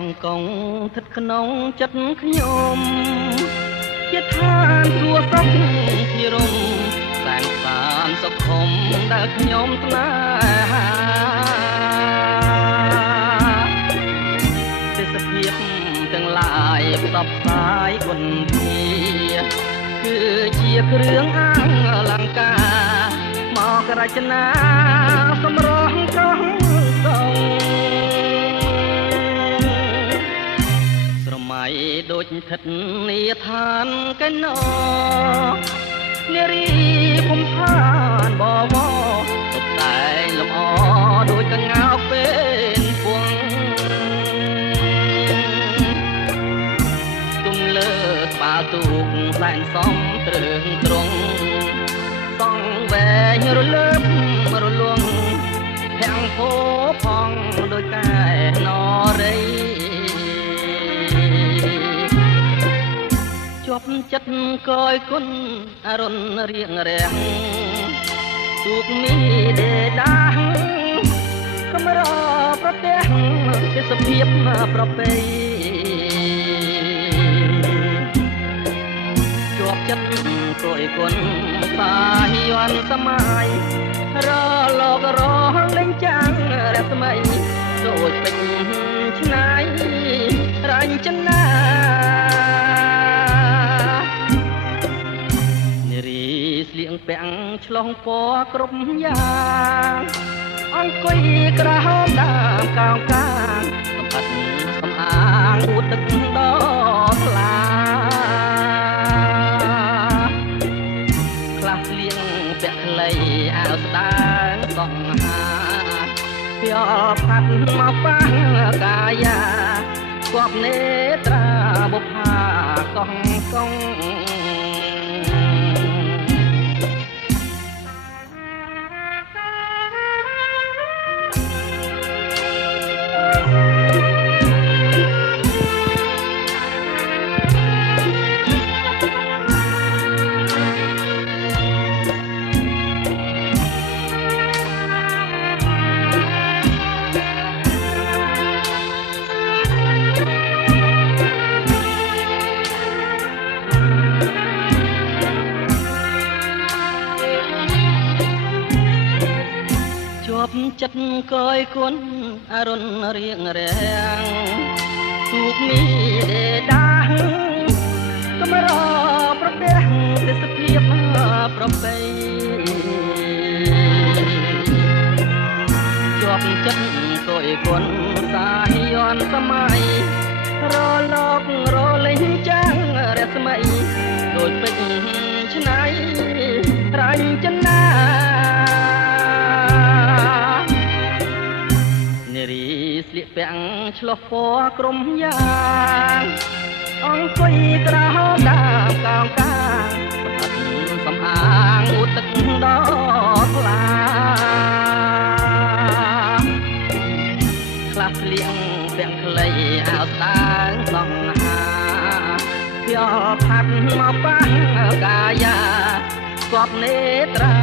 ងកងស្ថិតក្នុងចិត្តខ្ញុំជាឋានសួគ៌សុខជារំសានសានសុខុមដែលខ្ញុំស្នេហាទេសភាពទាំងឡាយផ្សព្វផ្សាយគុណធាគឺជាគ្រឿងអលង្ការមករចនាសម្រស់កងកងស្រមៃដូចស្ថិតនាឋានកែណោនារីភូមិឋានបវរតុបតែងលម្អដូចកងោកពេលពួងទុំលើស្បាទូកសែនសំត្រឹងត្រង់សងវែងរលើបរលួងភាំងពោផងដូចកែនរីជាប់ចិត្តកយគុណអរុនរៀងរាំងទូកមីដេដាស់កំរប្រទេសទេសភាពប្រពៃជាប់ចិត្តគយគុណសាយ័នសម័យរលករលេងចាំងរស្មីដូចពេញឆ្នៃរញ្ចនានារីស្លៀងពាក់ឆ្លងពណ៌គ្រប់យ៉ាងអង្គុយក្រហមដើមកោងកាងសម្បត្តិសំអាងអួតទឹកដល់ថ្លាខ្លះស្លៀងពាក់ខ្លីអាវស្ដើងសង្ហាពីអផាត់មកប៉ះកាយាគប់នេត្រាបុប្ផាកងកងចិត្តកយគុណអរុនរៀងរាំងទូកមីដេដាស់កំរប្រទេសទេសភាពប្រពៃជាប់ចិត្តកយគុណសាយ័នសម័យរលករលេងចាំងរស្មីដូចពេជ្រឆ្នៃរញ្ចនាស្លៀកពាក់ឆ្លុះពណ៌ក្រុមយ៉ាងអង្គុយក្រហមដើមកោងកាងសំអាងអួតទឹកដល់ថ្លាខ្លះស្លៀងពាក់ខ្លីអាវស្ដើងសង្ហាខ្យល់ផាត់មកប៉ះកាយាគប់នេត្រា